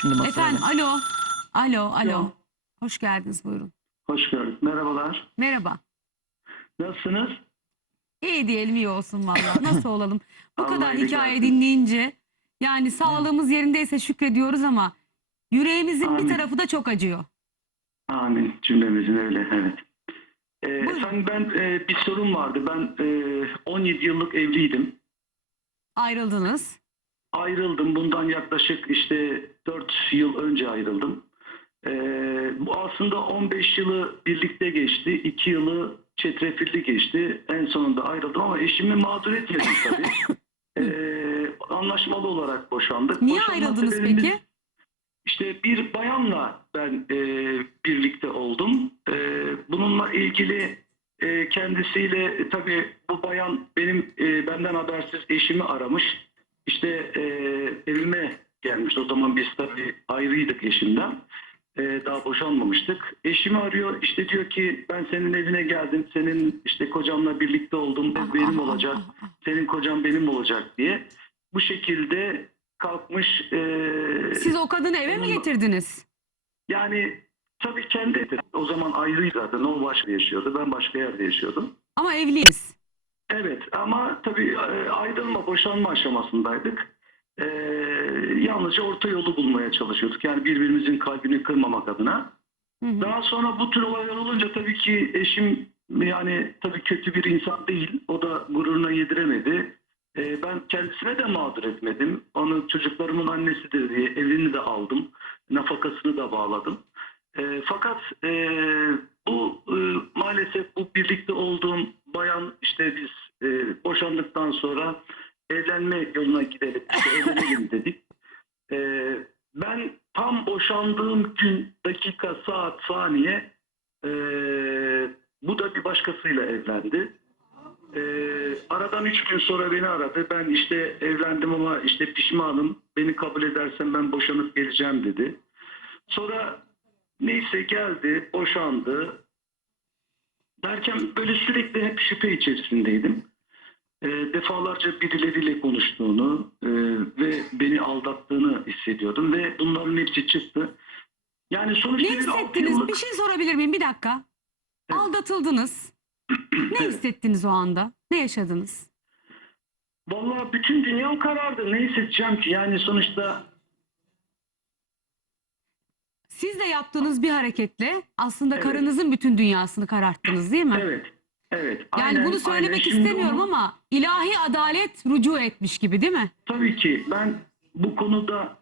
şimdi masaya. Efendim alo. Alo alo. Alo. Hoş geldiniz buyurun. Hoş gördük. Merhabalar. Merhaba. Nasılsınız? İyi diyelim iyi olsun vallahi. Nasıl olalım? Bu Allah kadar hikaye versin. dinleyince yani sağlığımız yerindeyse şükrediyoruz ama yüreğimizin Amin. bir tarafı da çok acıyor. Amin. Cümlemizin öyle. Evet. Ee, efendim ben e, bir sorum vardı. Ben e, 17 yıllık evliydim. Ayrıldınız. Ayrıldım. Bundan yaklaşık işte 4 yıl önce ayrıldım. Ee, bu aslında 15 yılı birlikte geçti. 2 yılı çetrefilli geçti. En sonunda ayrıldım ama eşimi mağdur etmedim tabii. Ee, anlaşmalı olarak boşandık. Niye Boşanma ayrıldınız sebebimiz- peki? İşte bir bayanla ben e, birlikte oldum. E, bununla ilgili e, kendisiyle e, tabii bu bayan benim e, benden habersiz eşimi aramış. İşte e, evime gelmiş. O zaman biz tabii ayrıydık eşimden. E, daha boşanmamıştık. Eşimi arıyor. İşte diyor ki ben senin evine geldim. Senin işte kocanla birlikte oldum. Benim olacak. Senin kocan benim olacak diye. Bu şekilde kalkmış. e, Siz o kadını eve mi onunla- getirdiniz? yani tabii kendi o zaman ayrıydı zaten. O başka yaşıyordu. Ben başka yerde yaşıyordum. Ama evliyiz. Evet ama tabii e, ayrılma, boşanma aşamasındaydık. E, yalnızca orta yolu bulmaya çalışıyorduk. Yani birbirimizin kalbini kırmamak adına. Hı hı. Daha sonra bu tür olaylar olunca tabii ki eşim yani tabii kötü bir insan değil. O da gururuna yediremedi. E, ben kendisine de mağdur etmedim. Onu çocuklarımın annesidir diye evini de aldım. Nafakasını da bağladım. E, fakat e, bu e, maalesef bu birlikte olduğum bayan işte biz e, boşandıktan sonra evlenme yoluna gidelim, işte evlenelim dedik. E, ben tam boşandığım gün dakika, saat, saniye e, bu da bir başkasıyla evlendi. E, aradan üç gün sonra beni aradı. Ben işte evlendim ama işte pişmanım. Beni kabul edersen ben boşanıp geleceğim dedi. Sonra neyse geldi, boşandı. Derken böyle sürekli hep şüphe içerisindeydim. E, defalarca birileriyle konuştuğunu e, ve beni aldattığını hissediyordum ve bunların hepsi çıktı. Yani sonuçta Ne hissettiniz? yıllık- Bir şey sorabilir miyim? Bir dakika. Evet. Aldatıldınız. Ne hissettiniz o anda? Ne yaşadınız? Vallahi bütün dünyam karardı. Ne hissedeceğim ki? Yani sonuçta Siz de yaptığınız bir hareketle aslında Evet. karınızın bütün dünyasını kararttınız değil mi? evet. Evet. Yani aynen, bunu söylemek aynen. Şimdi istemiyorum onu- ama ilahi adalet rücu etmiş gibi değil mi? Tabii ki ben bu konuda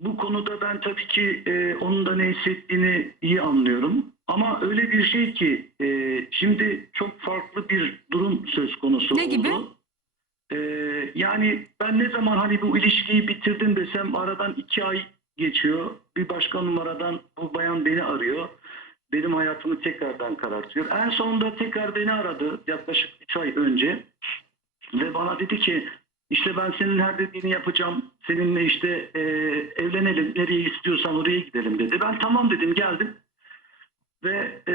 bu konuda ben tabii ki e, onun da ne hissettiğini iyi anlıyorum. Ama öyle bir şey ki e, şimdi çok farklı bir durum söz konusu Ne oldu. gibi? E, yani ben ne zaman hani bu ilişkiyi bitirdim desem aradan iki ay geçiyor. Bir başka numaradan bu bayan beni arıyor. Benim hayatımı tekrardan karartıyor. En sonunda tekrar beni aradı yaklaşık üç ay önce. Ve bana dedi ki işte ben senin her dediğini yapacağım. Seninle işte e, evlenelim. Nereye istiyorsan oraya gidelim dedi. Ben tamam dedim geldim. Ve e,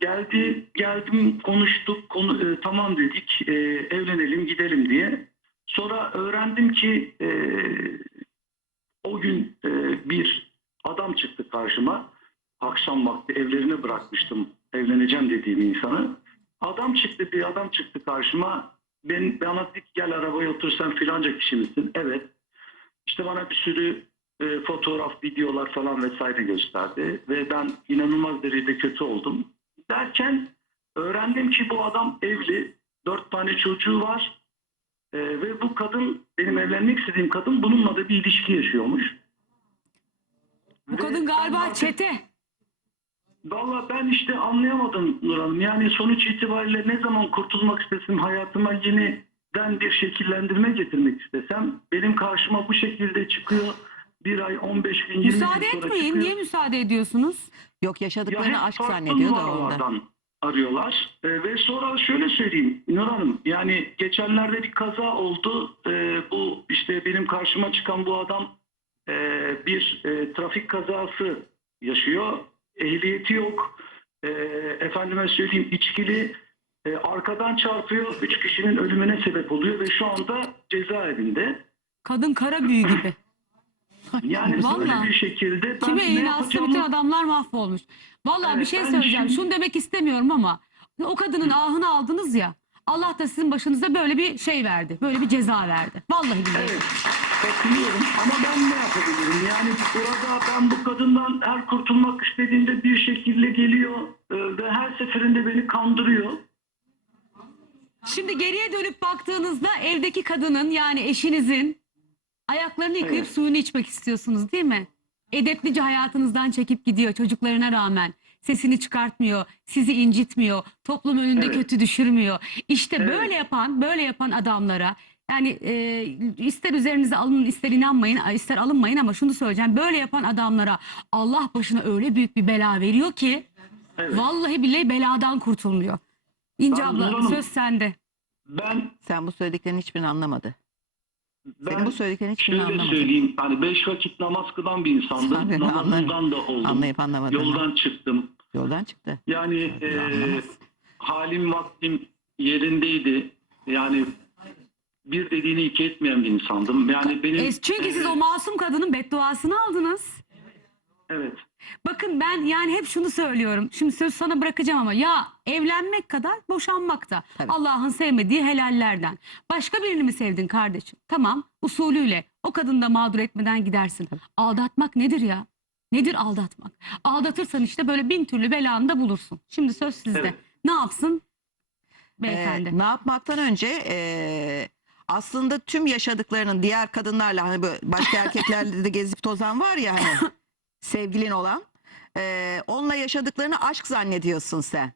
geldi geldim konuştuk konu, e, tamam dedik e, evlenelim gidelim diye. Sonra öğrendim ki e, o gün e, bir adam çıktı karşıma. Akşam vakti evlerine bırakmıştım evleneceğim dediğim insanı. Adam çıktı bir adam çıktı karşıma. Ben, bana dedi ki gel arabaya otur sen filanca kişi misin? Evet. İşte bana bir sürü e, fotoğraf, videolar falan vesaire gösterdi. Ve ben inanılmaz derecede kötü oldum. Derken öğrendim ki bu adam evli. Dört tane çocuğu var. E, ve bu kadın, benim evlenmek istediğim kadın bununla da bir ilişki yaşıyormuş. Bu Ve kadın galiba artık- çete. Valla ben işte anlayamadım Nur Hanım. Yani sonuç itibariyle ne zaman kurtulmak istesem hayatıma yeniden bir şekillendirme getirmek istesem benim karşıma bu şekilde çıkıyor. Bir ay 15 gün 20 Müsaade gün sonra etmeyin. çıkıyor. Niye müsaade ediyorsunuz? Yok Ya yaşadıklarını hep aşk farklı zannediyor da ondan. numaralardan arıyorlar. Ee, ve sonra şöyle söyleyeyim Nur Hanım. Yani geçenlerde bir kaza oldu. Ee, bu işte benim karşıma çıkan bu adam e, bir e, trafik kazası yaşıyor. Ehliyeti yok. E, efendime söyleyeyim içkili e, arkadan çarpıyor. Üç kişinin ölümüne sebep oluyor ve şu anda cezaevinde. Kadın kara büyü gibi. Yani böyle Vallahi. bir şekilde ben Kimi ne aslı yapacağımı- bütün adamlar mahvolmuş. Vallahi bir Evet, şey ben söyleyeceğim. şimdi- Şunu demek istemiyorum ama o kadının ahını aldınız ya. Allah da sizin başınıza böyle bir şey verdi. Böyle bir ceza verdi. Vallahi billahi. Evet, katılıyorum ama ben ne yapabilirim? Yani burada ben bu kadından her kurtulmak istediğimde bir şekilde geliyor e, ve her seferinde beni kandırıyor. Şimdi geriye dönüp baktığınızda evdeki kadının yani eşinizin ayaklarını yıkayıp Evet. suyunu içmek istiyorsunuz değil mi? Edeplice hayatınızdan çekip gidiyor çocuklarına rağmen. Sesini çıkartmıyor, sizi incitmiyor, toplum önünde Evet. kötü düşürmüyor. İşte Evet. böyle yapan, böyle yapan adamlara yani e, ister üzerinize alın, ister inanmayın, ister alınmayın ama şunu söyleyeceğim. Böyle yapan adamlara Allah başına öyle büyük bir bela veriyor ki Evet. vallahi billahi beladan kurtulmuyor. İnce abla Nurhan'ım. söz sende. Ben Sen bu söylediklerin hiçbirini anlamadı. Ben Senin bu söylediklerin hiçbirini şöyle söyleyeyim. Hani beş vakit namaz kılan bir insandım. Tabii, Namazından da oldum. Anlayıp anlamadığını. Yoldan çıktım. Yoldan çıktı. Yani e, anlamaz. halim vaktim yerindeydi. Yani bir dediğini iki etmeyen bir insandım. Yani benim E, çünkü siz o masum kadının bedduasını aldınız. evet Bakın ben yani hep şunu söylüyorum. Şimdi söz sana bırakacağım ama ya evlenmek kadar boşanmak da Tabii. Allah'ın sevmediği helallerden. Başka birini mi sevdin kardeşim? Tamam usulüyle o kadını da mağdur etmeden gidersin. Aldatmak nedir ya? Nedir aldatmak? Aldatırsan işte böyle bin türlü belanı da bulursun. Şimdi söz sizde. Evet. Ne yapsın beyefendi? Ee, ne yapmaktan önce ee, aslında tüm yaşadıklarının diğer kadınlarla hani böyle başka erkeklerle de gezip tozan var ya hani sevgilin olan ee, onunla yaşadıklarını aşk zannediyorsun sen.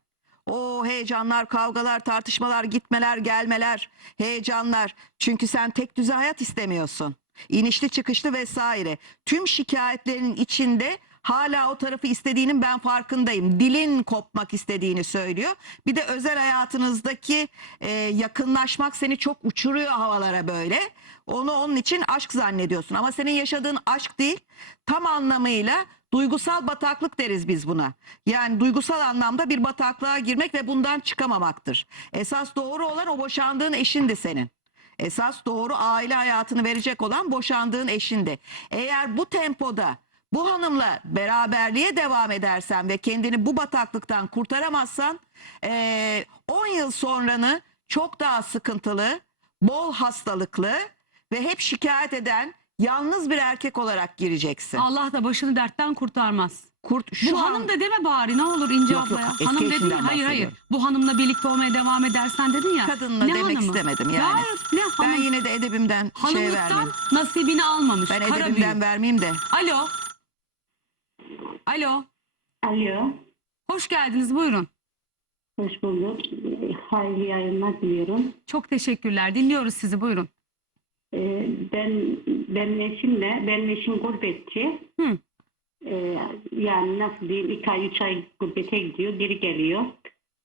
O heyecanlar, kavgalar, tartışmalar, gitmeler, gelmeler, heyecanlar. Çünkü sen tek düze hayat istemiyorsun. İnişli çıkışlı vesaire. Tüm şikayetlerin içinde hala o tarafı istediğinin ben farkındayım. Dilin kopmak istediğini söylüyor. Bir de özel hayatınızdaki e, yakınlaşmak seni çok uçuruyor havalara böyle. Onu onun için aşk zannediyorsun. Ama senin yaşadığın aşk değil. Tam anlamıyla duygusal bataklık deriz biz buna. Yani duygusal anlamda bir bataklığa girmek ve bundan çıkamamaktır. Esas doğru olan o boşandığın eşindi senin. Esas doğru aile hayatını verecek olan boşandığın eşindi. Eğer bu tempoda bu hanımla beraberliğe devam edersen ve kendini bu bataklıktan kurtaramazsan eee, 10 yıl sonranı çok daha sıkıntılı, bol hastalıklı ve hep şikayet eden yalnız bir erkek olarak gireceksin. Allah da başını dertten kurtarmaz. Kurt, şu bu an- hanım da deme bari ne olur İnce Yok, yok, ablaya. eski hanım dedin eşinden ya, hayır hayır. bahsediyorum. Bu hanımla birlikte olmaya devam edersen dedin ya. Kadınla ne demek hanımı? istemedim yani. Ya hayır, ne ben hanım? yine de edebimden şey Hanımlıktan vermeyeyim. nasibini almamış. Ben Kara edebimden vermeyeyim de. Alo. Alo. Alo, Hoş geldiniz buyurun. hoş bulduk. Hayırlı yayınlar diliyorum. Çok teşekkürler. Dinliyoruz sizi buyurun. Ee, ben benim eşimle, benim eşim gurbetçi. Hı. Ee, yani nasıl diyeyim, iki ay, üç ay gurbete gidiyor, geri geliyor.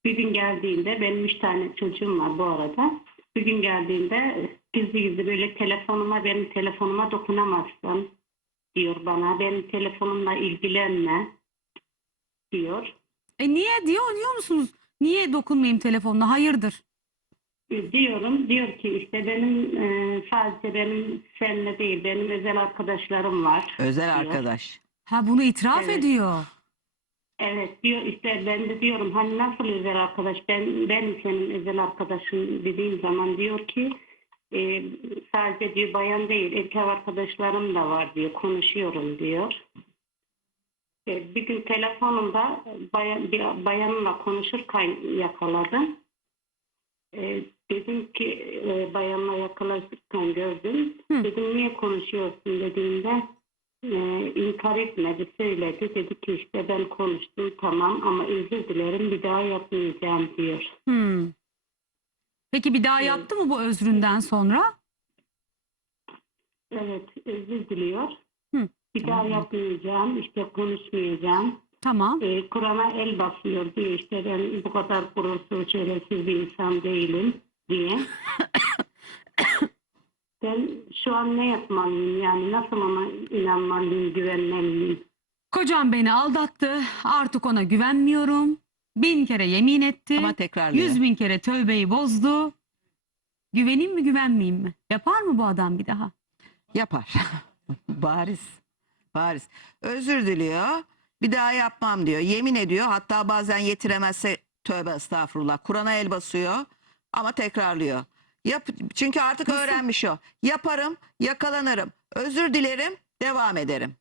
Bir gün geldiğinde, benim üç tane çocuğum var bu arada. Bir gün geldiğinde gizli gizli böyle telefonuma, benim telefonuma dokunamazsın diyor bana. Benim telefonumla ilgilenme diyor. E niye diyor diyor musunuz? Niye dokunmayayım telefonuna? Hayırdır? Diyorum, diyor ki işte benim e, sadece benim seninle değil, benim özel arkadaşlarım var. Özel diyor. arkadaş. Ha bunu itiraf Evet. ediyor. Evet diyor işte ben de diyorum hani nasıl özel arkadaş ben ben senin özel arkadaşın dediğim zaman diyor ki e, sadece diyor bayan değil erkek arkadaşlarım da var diyor konuşuyorum diyor. E, bir gün telefonumda bayan, bir bayanla konuşurken yakaladım. E, dedim ki e, bayanla yakalaşırken gördüm. Hı. Dedim niye konuşuyorsun dediğimde e, inkar etmedi, söyledi. Dedi ki işte ben konuştum tamam ama özür dilerim bir daha yapmayacağım diyor. Hmm. Peki bir daha yaptı mı bu özründen sonra? Evet özür diliyor. Hı. Bir daha yapmayacağım, işte konuşmayacağım. Tamam. E, Kur'an'a el basıyor diyor işte ben bu kadar gurursuz, şerefsiz bir insan değilim diye. ben şu an ne yapmalıyım yani nasıl ona inanmalıyım, güvenmeliyim? Kocam beni aldattı. Artık ona güvenmiyorum. Bin kere yemin etti. Ama tekrarlıyor. Yüz bin kere tövbeyi bozdu. Güveneyim mi güvenmeyeyim mi? Yapar mı bu adam bir daha? Yapar. Bariz. Bariz. Özür diliyor. Bir daha yapmam diyor. Yemin ediyor. Hatta bazen yetiremezse tövbe estağfurullah. Kur'an'a el basıyor ama tekrarlıyor. Yap, çünkü artık öğrenmiş o. Yaparım, yakalanırım. Özür dilerim, devam ederim.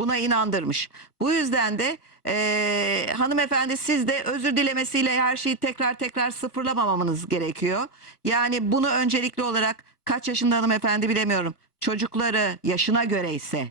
Buna inandırmış. Bu yüzden de eee, hanımefendi siz de özür dilemesiyle her şeyi tekrar tekrar sıfırlamamanız gerekiyor. Yani bunu öncelikli olarak kaç yaşında hanımefendi bilemiyorum. Çocukları yaşına göre ise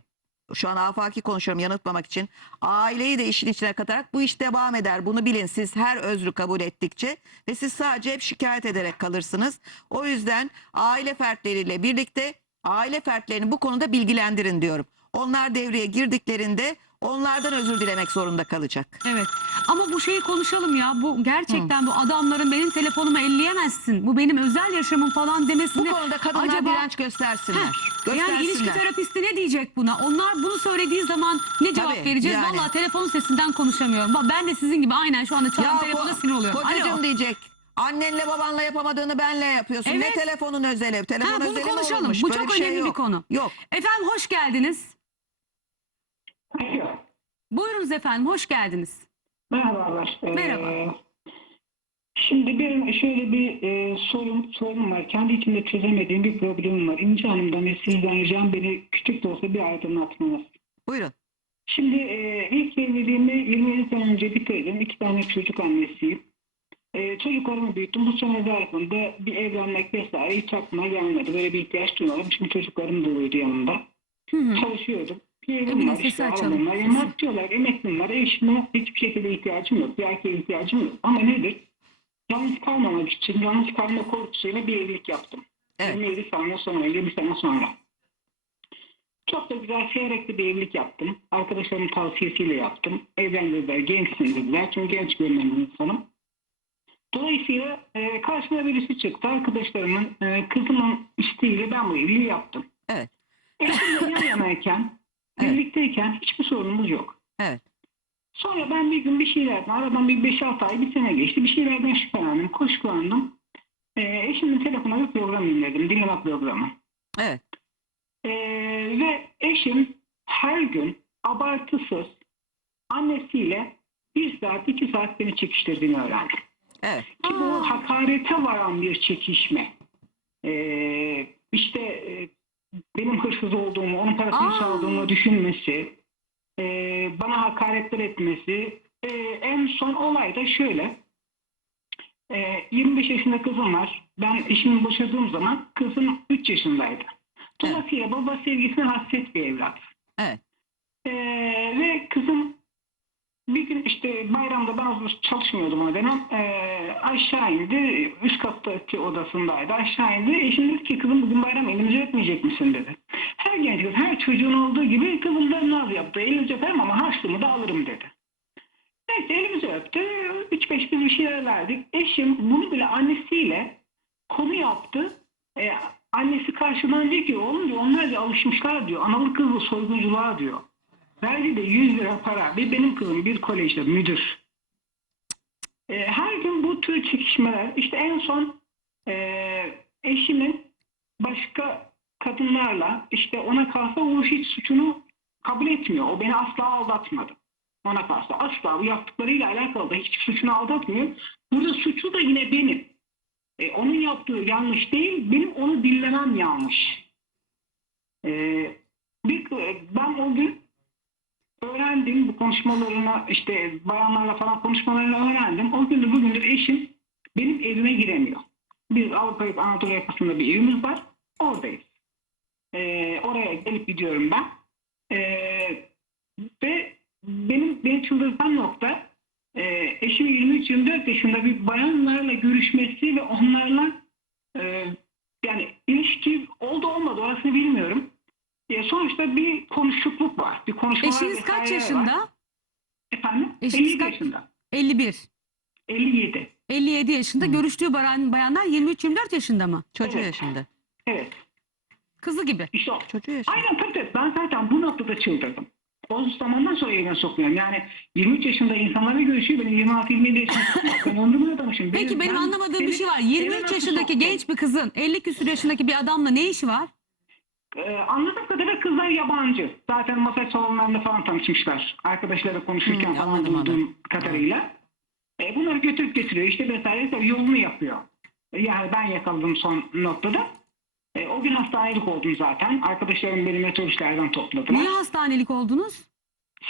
şu an afaki konuşuyorum yanıltmamak için. Aileyi de işin içine katarak bu iş devam eder. Bunu bilin siz her özrü kabul ettikçe ve siz sadece hep şikayet ederek kalırsınız. O yüzden aile fertleriyle birlikte aile fertlerini bu konuda bilgilendirin diyorum. Onlar devreye girdiklerinde onlardan özür dilemek zorunda kalacak. Evet. Ama bu şeyi konuşalım ya. Bu gerçekten bu adamların benim telefonumu elleyemezsin. Bu benim özel yaşamım falan Bu demesini konuda kadınlar acaba- direnç göstersinler. Heh, yani ilişki Göstersinler. terapisti ne diyecek buna? Onlar bunu söylediği zaman ne cevap Tabii, vereceğiz? yani. Vallahi telefonun sesinden konuşamıyorum. Bak ben de sizin gibi aynen şu anda çalan telefona ko- sinir oluyorum. Kocacığım Alo. diyecek. Annenle babanla yapamadığını benle yapıyorsun. Evet. Ne telefonun özeli? Telefon Ha, bunu özeli mi konuşalım. olmuş? Bu Böyle çok şey önemli bir yok. konu. Yok. Efendim hoş geldiniz. Alo. Buyurunuz efendim hoş geldiniz. Merhabalar. Ee, Merhaba. şimdi benim şöyle bir e, sorun, sorun var. Kendi içimde çözemediğim bir problemim var. İnci Hanım'dan ve sizden ricam beni küçük de olsa bir aydınlatmanız. Buyurun. Şimdi e, ilk evliliğimi 27 sene önce bitirdim. İki tane çocuk annesiyim. E, çocuklarımı büyüttüm. Bu sene zarfında bir evlenmek vesaire hiç aklıma gelmedi. Böyle bir ihtiyaç duymadım. Çünkü çocuklarım doluydu yanımda. Hı hı. çalışıyordum. Evim var işte alımım var. Maddi olarak emeklim var. Eşime hiçbir şekilde ihtiyacım yok. Bir erkeğe ihtiyacım yok. Ama nedir? Yalnız kalmamak için, yalnız kalma korkusuyla bir evlilik yaptım. Evet. 27 sene sonra, 20 sene sonra. Çok da güzel seyrekli bir evlilik yaptım. Arkadaşlarımın tavsiyesiyle yaptım. Evlendirdiler, gençsin dediler. Çünkü genç görünen bir insanım. Dolayısıyla e, karşıma birisi çıktı. Arkadaşlarımın, e, kızımın isteğiyle ben bu evliliği yaptım. Evet. Eşimle yan yanayken, Evet. birlikteyken hiçbir sorunumuz yok. Evet. Sonra ben bir gün bir şeylerden, aradan bir 5-6 ay, bir sene geçti. Bir şeylerden şüphelendim, kuşkulandım. E, eşimin telefona bir program indirdim, dinleme programı. Evet. E, ve eşim her gün abartısız annesiyle bir saat, iki saat beni çekiştirdiğini öğrendim. Evet. Ki bu hakarete varan bir çekişme. Ee, işte e, benim hırsız olduğumu, onun parasını Aa. çaldığımı düşünmesi, e, bana hakaretler etmesi. E, en son olay da şöyle. E, 25 yaşında kızım var. Ben eşimi boşadığım zaman kızım 3 yaşındaydı. Dolayısıyla baba sevgisine hasret bir evlat. Evet. Ee, ve kızım bir gün işte bayramda ben o çalışmıyordum o dönem. Ee, aşağı indi. Üst kattaki odasındaydı. Aşağı indi. Eşim dedi ki kızım bugün bayram elimizi öpmeyecek misin dedi. Her genç kız, her çocuğun olduğu gibi kızım da naz yaptı. Elinizi öperim ama harçlığımı da alırım dedi. Neyse elimizi öptü. Üç beş biz bir şeyler verdik. Eşim bunu bile annesiyle konu yaptı. Ee, annesi karşıdan diyor ki oğlum diyor onlar diyor alışmışlar diyor. Analı kızlı soygunculuğa diyor. Verdi de 100 lira para ve benim kızım bir kolejde müdür. Ee, her gün bu tür çekişmeler işte en son e, eşimin başka kadınlarla işte ona kalsa o hiç suçunu kabul etmiyor. O beni asla aldatmadı. Ona kalsa asla bu yaptıklarıyla alakalı da hiçbir suçunu aldatmıyor. Burada suçlu da yine benim. E, onun yaptığı yanlış değil, benim onu dinlemem yanlış. E, bir, ben o gün öğrendim bu konuşmalarını işte bayanlarla falan konuşmalarını öğrendim. O gündür bugündür eşim benim evime giremiyor. Biz Avrupa Anadolu yakasında bir evimiz var. Oradayız. Ee, oraya gelip gidiyorum ben. Ee, ve benim beni çıldırtan nokta e, eşimin 23-24 yaşında bir bayanlarla görüşmesi ve onlarla e, yani ilişki oldu olmadı orasını bilmiyorum. E, sonuçta bir konuşukluk var. Bir konuşmalar Eşiniz kaç vesaire var. yaşında? Efendim? Eşiniz 57 kaç- yaşında. 51. 57. 57 yaşında Hı. görüştüğü bayan, bayanlar 23-24 yaşında mı? Çocuğu Evet. yaşında. Evet. Kızı gibi. İşte o. Çocuğu yaşında. Aynen tabii. Ben zaten bu noktada çıldırdım. O zamandan sonra evine sokmuyorum. Yani 23 yaşında insanlarla görüşüyor. Benim 26-27 yaşında. ben ömrümü adamışım. Peki benim ben anlamadığım seni bir şey var. eve 23 nasıl yaşındaki genç bir kızın 50 küsur yaşındaki bir adamla ne işi var? Ee, anladığım kadarıyla kızlar yabancı. Zaten masaj salonlarında falan tanışmışlar. Arkadaşlarla konuşurken Hmm, falan anladım, duyduğum kadarıyla. Ee, bunları götürüp getiriyor. İşte vesaire vesaire yolunu yapıyor. Ee, yani ben yakaladım son noktada. Ee, o gün hastanelik oldum zaten. Arkadaşlarım beni metrobüslerden topladılar. Niye hastanelik oldunuz?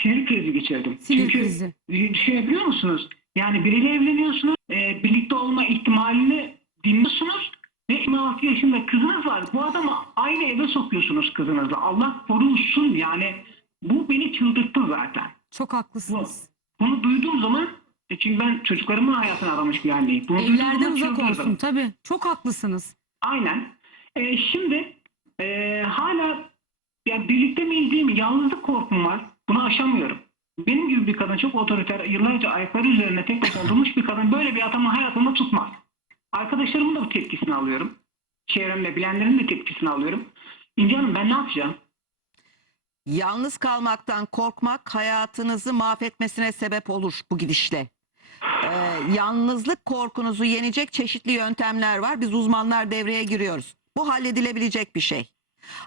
Sinir krizi geçirdim. Sinir Çünkü krizi. düşünebiliyor musunuz? Yani biriyle evleniyorsunuz. e, birlikte olma ihtimalini dinliyorsunuz. Ve 26 yaşında kızınız var. Bu adamı aynı eve sokuyorsunuz kızınızla. Allah korusun yani. Bu beni çıldırttı zaten. Çok haklısınız. Bunu duyduğum zaman e çünkü ben çocuklarımın hayatını aramış bir anneyim. Bunu Evlerden uzak olsun tabii. Çok haklısınız. Aynen. Ee, şimdi e, hala yani birlikte miyiz değil mi? Yalnızlık korkum var. Bunu aşamıyorum. Benim gibi bir kadın çok otoriter, yıllarca ayakları üzerine tek başına durmuş bir kadın böyle bir adamı hayatında tutmaz. Arkadaşlarımın da bu tepkisini alıyorum. Çevremde bilenlerin de tepkisini alıyorum. İnce Hanım ben ne yapacağım? Yalnız kalmaktan korkmak hayatınızı mahvetmesine sebep olur bu gidişle. Ee, yalnızlık korkunuzu yenecek çeşitli yöntemler var. Biz uzmanlar devreye giriyoruz. Bu halledilebilecek bir şey.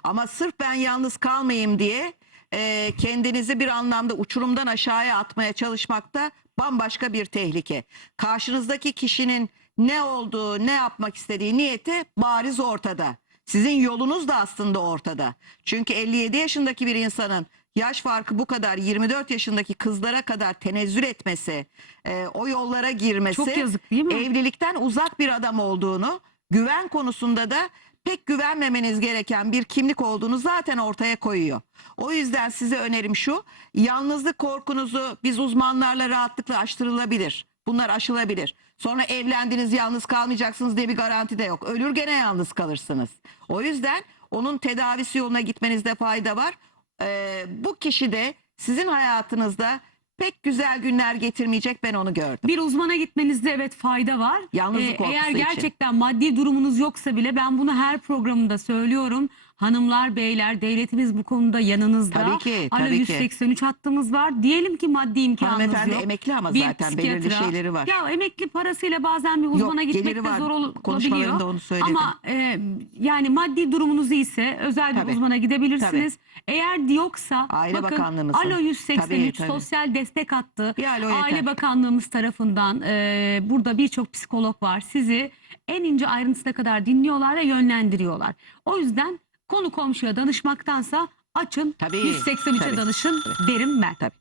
Ama sırf ben yalnız kalmayayım diye e, kendinizi bir anlamda uçurumdan aşağıya atmaya çalışmakta bambaşka bir tehlike. Karşınızdaki kişinin ne olduğu, ne yapmak istediği niyeti bariz ortada. Sizin yolunuz da aslında ortada. Çünkü 57 yaşındaki bir insanın yaş farkı bu kadar 24 yaşındaki kızlara kadar tenezzül etmesi, e, o yollara girmesi Çok yazık değil mi? evlilikten uzak bir adam olduğunu, güven konusunda da pek güvenmemeniz gereken bir kimlik olduğunu zaten ortaya koyuyor. O yüzden size önerim şu, yalnızlık korkunuzu biz uzmanlarla rahatlıkla aştırılabilir. Bunlar aşılabilir. Sonra evlendiniz yalnız kalmayacaksınız diye bir garanti de yok. Ölür gene yalnız kalırsınız. O yüzden onun tedavisi yoluna gitmenizde fayda var. Ee, bu kişi de sizin hayatınızda pek güzel günler getirmeyecek ben onu gördüm. Bir uzmana gitmenizde evet fayda var. Yalnızlık Ee, korkusu eğer için. gerçekten maddi durumunuz yoksa bile ben bunu her programda söylüyorum. Hanımlar, beyler, devletimiz bu konuda yanınızda. Tabii ki, Alo tabii ki. 183 hattımız var. Diyelim ki maddi imkanınız Hanımefendi yok. emekli ama Bir zaten belirli şeyleri var. Ya emekli parasıyla bazen bir uzmana Yok, gitmek de var. zor olabiliyor. onu söyledim. Ama e, yani maddi durumunuz iyiyse özel bir Tabii. uzmana gidebilirsiniz. Eğer yoksa Aile bakın. Alo 183 Tabii, tabii. sosyal destek hattı. Bir alo Aile yeter. Bakanlığımız tarafından e, burada birçok psikolog var. Sizi en ince ayrıntısına kadar dinliyorlar ve yönlendiriyorlar. O yüzden konu komşuya danışmaktansa açın Tabii, 183'e tabii. danışın derim ben. Tabii.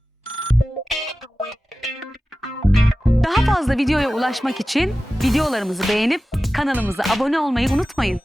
Daha fazla videoya ulaşmak için videolarımızı beğenip kanalımıza abone olmayı unutmayın.